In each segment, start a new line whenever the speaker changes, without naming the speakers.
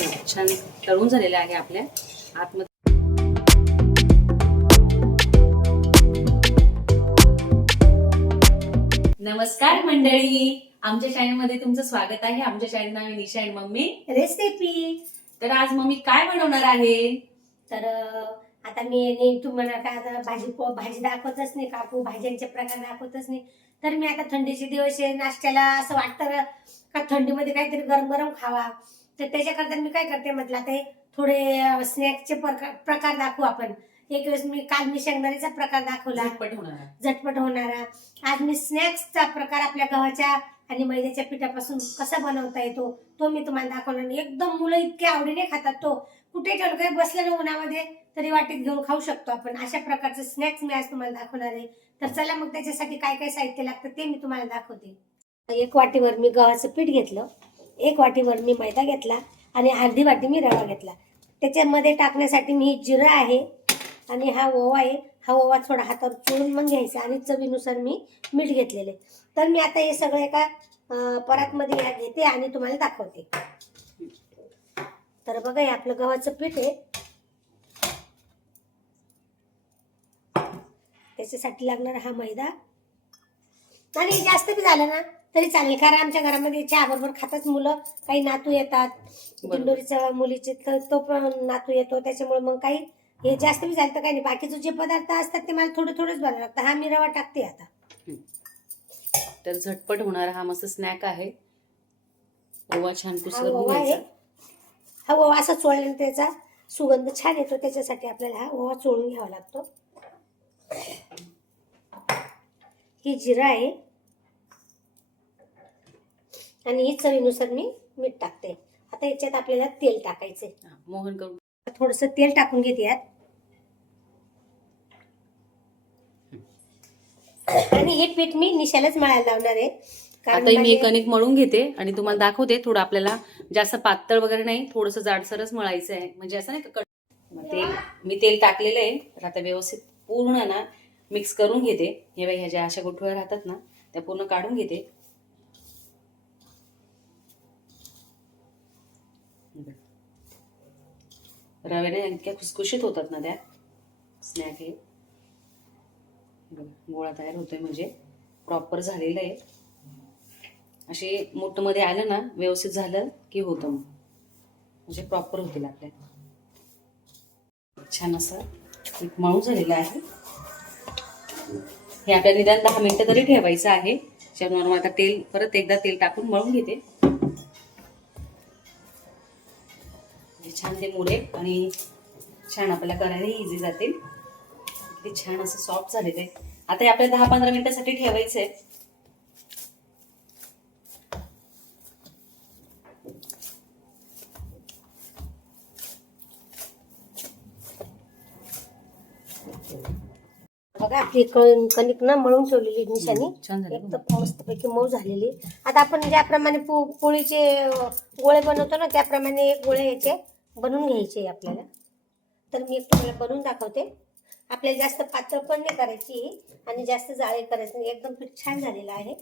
छान तळून झालेल्या आहे आपल्या आतमध्ये नमस्कार मंडळी. आमच्या चॅनलमध्ये तुमचं स्वागत आहे. आमच्या चॅनल नाव निशा अँड मम्मी.
रेसिपी
तर आज मम्मी काय बनवणार आहे?
तर आता मी नेहमी तुम्हाला काय आता भाजी पो- भाजी दाखवतच नाही काकू भाज्यांचे प्रकार दाखवतच नाही. तर मी आता थंडीचे दिवस आहे नाश्त्याला असं वाटतं का थंडीमध्ये काहीतरी गरम गरम खावा. तर त्याच्याकरता मी काय करते म्हटलं आता हे थोडे स्नॅक्सचे प्रकार दाखवू आपण. एक वेळेस मी काल मी शेंगदाण्याचा प्रकार दाखवला.
झटपट होणार. आहे.
झटपट होणारा. आज मी स्नॅक्सचा प्रकार आपल्या गव्हाच्या आणि मैद्याच्या पिठापासून कसा बनवता येतो तो मी तुम्हाला दाखवणार. एकदम मुलं इतक्या आवडीने खातात तो. कुठे ठेवलं काही बसलं ना उन्हामध्ये तरी वाटीत घेऊन खाऊ शकतो आपण. अशा प्रकारचे स्नॅक्स मी आज तुम्हाला दाखवणार आहे. तर चला मग त्याच्यासाठी काय काय साहित्य लागतं ते मी तुम्हाला दाखवते. एक वाटीवर मी गव्हाचं पीठ घेतलं. एक वाटीवर मी मैदा घेतला आणि अर्धी वाटी मी रवा घेतला. त्याच्यामध्ये टाकण्यासाठी मी जिरं आहे आणि हा ओवा आहे. हा ओवा थोडा हातावर चोळून मग घ्यायचा आणि चवीनुसार मी मीठ घेतलेले तर मी आता हे सगळं एका परातमध्ये या घेते आणि तुम्हाला दाखवते. तर बघा हे आपलं गव्हाचं पीठ आहे. त्याच्यासाठी लागणार हा मैदा आणि जास्त बी झालं ना तरी चालेल. कारण आमच्या घरामध्ये चहा बरोबर खातात मुलं. काही नातू येतात. दिंडोरीचा मुलीचे तर तो पण नातू येतो. त्याच्यामुळे मग काही हे जास्त बी झालं तर काही नाही. बाकीचे जे पदार्थ असतात ते मला थोडे थोडेच बनवावं लागतं. हा मी रवा टाकते आता.
तर झटपट होणारा हा मस्त स्नॅक आहे. ओवा छान
हा ओवा आहे.
घ्यायचा
हा ओवा असा चोळल्याने त्याचा सुगंध छान येतो. त्याच्यासाठी आपल्याला हा ओवा चोळून घ्यावा लागतो. ही जिरा आहे. आणि ही चवीनुसार मी मीठ टाकते. आता याच्यात आपल्याला तेल टाकायचंय.
मोहन करून
थोडस तेल टाकून घेते यात. आणि हे पीठ मी निशालाच मळायला लावणार आहे.
आता मी
माझे-
कणिक मळून घेते आणि तुम्हाला दाखवते थोडं आपल्याला जास्त पातळ वगैरे नाही थोडस जाडसरच मळायचं आहे म्हणजे असं नाही का तेल मी तेल टाकलेलं आहे तर आता व्यवस्थित पूर्ण ना मिक्स करून घेते. हे बाई ह्या ज्या अशा गुठळ्या राहतात ना त्या पूर्ण काढून घेते. रव्याने इतक्या खुसखुशीत होतात ना त्या. स्नॅक हे. गोळा तयार होतोय म्हणजे. प्रॉपर झालेलं आहे. असे मोठमध्ये आलं ना व्यवस्थित झालं की होतं मग. म्हणजे प्रॉपर होतील आपल्या. छान असं एक मळू झालेलं आहे. हे आपल्या निदान दहा मिनटं तरी ठेवायचं आहे. त्याच्यामुळे आता तेल परत एकदा तेल टाकून मळून घेते. ते मुरे आणि छान आपल्याला करायला इझी जातील. किती छान असं सॉफ्ट झालेलं आहे. आता हे आपल्याला दहा पंधरा मिनिटासाठी ठेवायचं आहे.
बघा आपली कण- कणिक ना मळून ठेवलेली
झालं.
एकदम मऊ झालेली आता आपण ज्याप्रमाणे पोळीचे गोळे बनवतो ना त्याप्रमाणे गोळे याचे बनवून घ्यायचे आपल्याला. तर मी एक तुम्हाला बनवून दाखवते. आपल्याला जास्त पातळ पण नाही करायची आणि जास्त जाळे करायचं नाही. एकदम पीठ छान झालेलं आहे.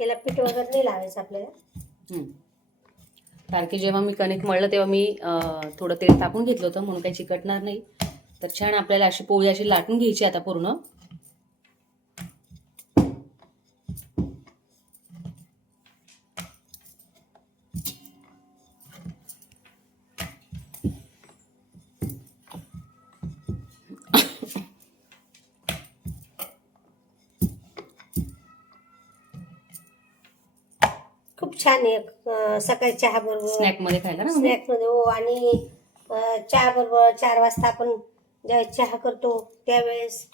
याला पीठ वगैरे नाही लावायचं आपल्याला.
हम्म. कारण की जेव्हा मी कणिक मळलं तेव्हा मी थोडं तेल टाकून घेतलं होतं म्हणून काही चिकटणार नाही. तर छान आपल्याला अशी पोळी अशी लाटून घ्यायची आता पूर्ण.
खूप छान आहे. सकाळी चहा बरोबर.
स्नॅकमध्ये खायला ना
स्नॅकमध्ये हो. आणि चहा बरोबर चार वाजता आपण ज्यावेळेस चहा करतो त्यावेळेस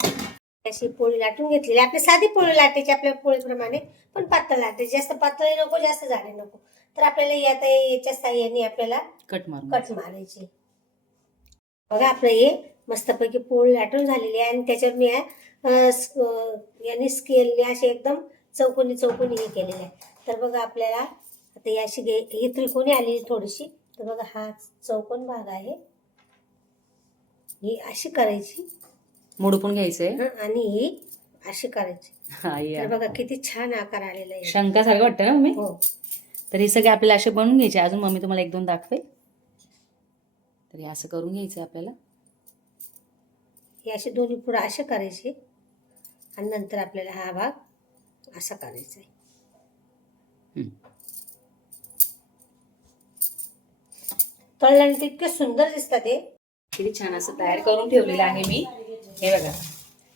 अशी पोळी लाटून घेतलेली. आपली साधी पोळी लाटायची आपल्या पोळीप्रमाणे पण पातळ लाटायची. जास्त पातळही नको जास्त जाडे नको. तर आपल्याला आता याच्या साह्याने आपल्याला
कट मारून
कट मारायची. बघा आपलं हे मस्तपैकी पोळी लाटून झालेली आहे. आणि त्याच्यावर मी याने स्केलने असे एकदम चौकोनी चौकोनी हे केलेले आहे. तर बघा आपल्याला आता ही अशी घे ही त्रिकोणी आलेली थोडीशी. तर बघा हा चौकोन भाग आहे. ही अशी करायची.
मोडपून घ्यायचंय
हं, आणि ही अशी करायची.
हा या.
बघा किती छान आकार आलेला आहे.
शंकासारखं वाटतं ना मम्मी?
हो.
तर हे सगळे आपल्याला असे बनवून घ्यायचे. अजून मम्मी तुम्हाला एक दोन दाखवे तर हे असं करून घ्यायचं आपल्याला.
हे असे दोन्ही पुढे असे करायचे. आणि नंतर आपल्याला हा भाग असा करायचा आहे.
हम्म.
तळल्यानंतर इतके सुंदर दिसतात ते
किती छान असं तयार करून ठेवलेलं आहे मी. हे बघा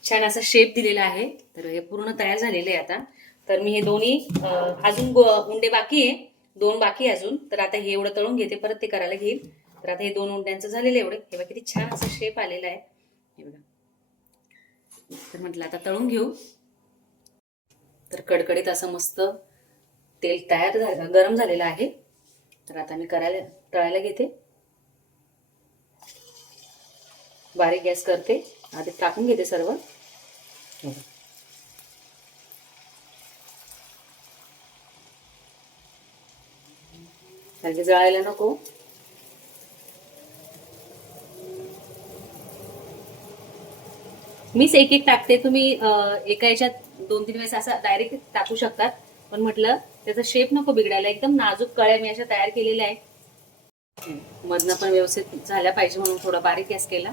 छान असा शेप दिलेला आहे. तर हे पूर्ण तयार झालेलं आहे आता. तर मी हे दोन्ही अजून उंडे बाकी आहे. दोन बाकी आहे अजून. तर आता हे एवढं तळून घेते परत ते करायला घेईल. तर आता हे दोन उंड्यांचं झालेलं आहे एवढे. हे बघा किती छान असा शेप आलेला आहे. हे बघा. तर म्हटलं आता तळून घेऊ. तर कडकडीत असं मस्त तेल तयार झालं गरम झालेलं आहे. तर आता मी करायला तळायला घेते. बारीक गॅस करते. आधी टाकून घेते सर्व. सारखे जळायला नको. मीच एक एक टाकते. तुम्ही एका याच्यात दोन तीन वेळेस असा डायरेक्ट टाकू शकतात. पण म्हटलं त्याचा शेप नको बिघडायला. एकदम नाजूक कळ्या मी अशा तयार केलेल्या आहे मधनं पण व्यवस्थित झाल्या पाहिजे म्हणून थोडा बारीक गॅस केला.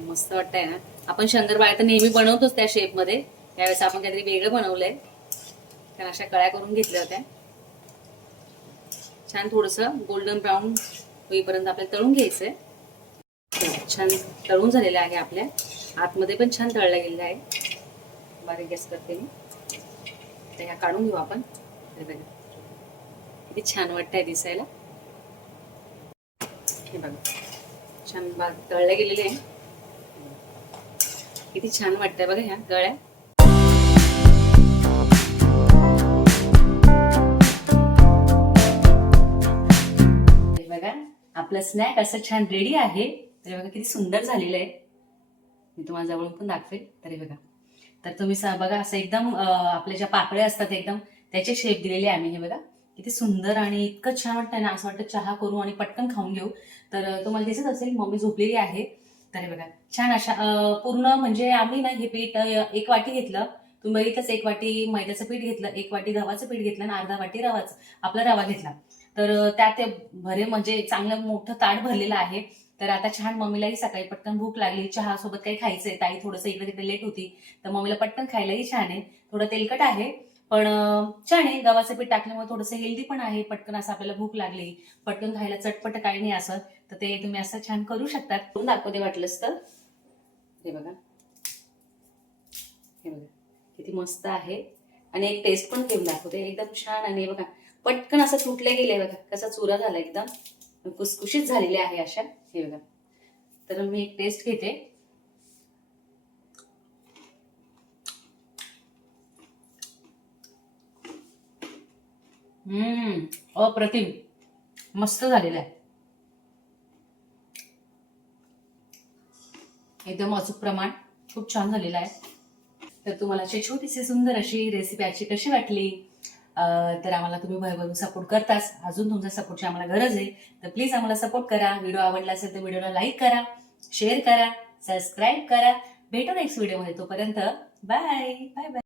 मस्त वाटतंय ना. आपण शंकरपाळ्या तर नेहमी बनवतोच त्या शेपमध्ये. त्यावेळेस आपण काहीतरी वेगळं बनवलंय. कारण अशा कळ्या करून घेतल्या होत्या. छान थोडस गोल्डन ब्राऊन होईपर्यंत आपल्याला तळून घ्यायचंय. छान तळून झालेलं आहे आपल्या. आतमध्ये पण छान तळला गेलेला आहे बारीक गॅस करते मी. तर ह्या काढून घेऊ आपण. हे बघा. किती छान वाटतंय दिसायला. हे बघा. छान बा तळल्या गेलेले आहे किती छान वाटतंय बघा ह्या गळ्या. बघा आपला स्नॅक असं छान रेडी आहे. तरी बघा किती सुंदर झालेलं आहे. मी तुम्हाला जवळून पण दाखवेल. तरी बघा. तर तुम्ही बघा असं एकदम आपल्या ज्या पाकळ्या असतात एकदम त्याचे शेप दिलेले आम्ही. हे बघा किती सुंदर आणि इतकं छान वाटतं ना. असं वाटतं चहा करू आणि पटकन खाऊन घेऊ. तर तुम्हाला दिसत असेल मम्मी झोपलेली आहे. तर बघा छान अशा पूर्ण म्हणजे आम्ही ना हे पीठ एक वाटी घेतलं. तुम्ही बघितलंच एक वाटी मैद्याचं पीठ घेतलं एक वाटी गव्हाचं पीठ घेतलं आणि अर्धा वाटी रवाचं आपला रवा घेतला. तर त्यात ते भरे म्हणजे चांगलं मोठं ताट भरलेलं आहे. तर आता छान मम्मीलाही सकाळी पटकन भूक लागली. चहा सोबत काही खायचंय ताई थोडंसं इकडे तिकडे लेट होती. तर मम्मीला पटकन खायलाही छान आहे. थोडं तेलकट आहे. पण छान आहे. गव्हाचं पीठ टाकल्यामुळे थोडंसं हेल्दी पण आहे. पटकन असं आपल्याला भूक लागली. पटकन खायला चटपट काही नाही असं. तर ते तुम्ही असं छान करू शकतात करून दाखवते वाटलंच तर. हे बघा. हे बघा. किती मस्त आहे. आणि एक टेस्ट पण घेऊन दाखवते. एकदम छान आणि बघा. पटकन असं तुटले गेले बघा. कसा चुरा झाला एकदम. कुसकुशीत झालेले आहे अशा. हे बघा. तर मी एक टेस्ट घेते. हम्म अप्रतिम. मस्त झालेलं आहे. एकदम अचूक प्रमाण. खूप छान झालेलं आहे. तर तुम्हाला अशी छोटीशी सुंदर अशी रेसिपी आजची कशी वाटली? तर आम्हाला तुम्ही भरभरून सपोर्ट करताच अजून तुमच्या सपोर्टची आम्हाला गरज आहे. तर प्लीज आम्हाला सपोर्ट करा. व्हिडिओ आवडला असेल तर व्हिडिओला लाईक करा. शेअर करा. सबस्क्राईब करा. भेटू नेक्स्ट व्हिडिओमध्ये तोपर्यंत बाय बाय बाय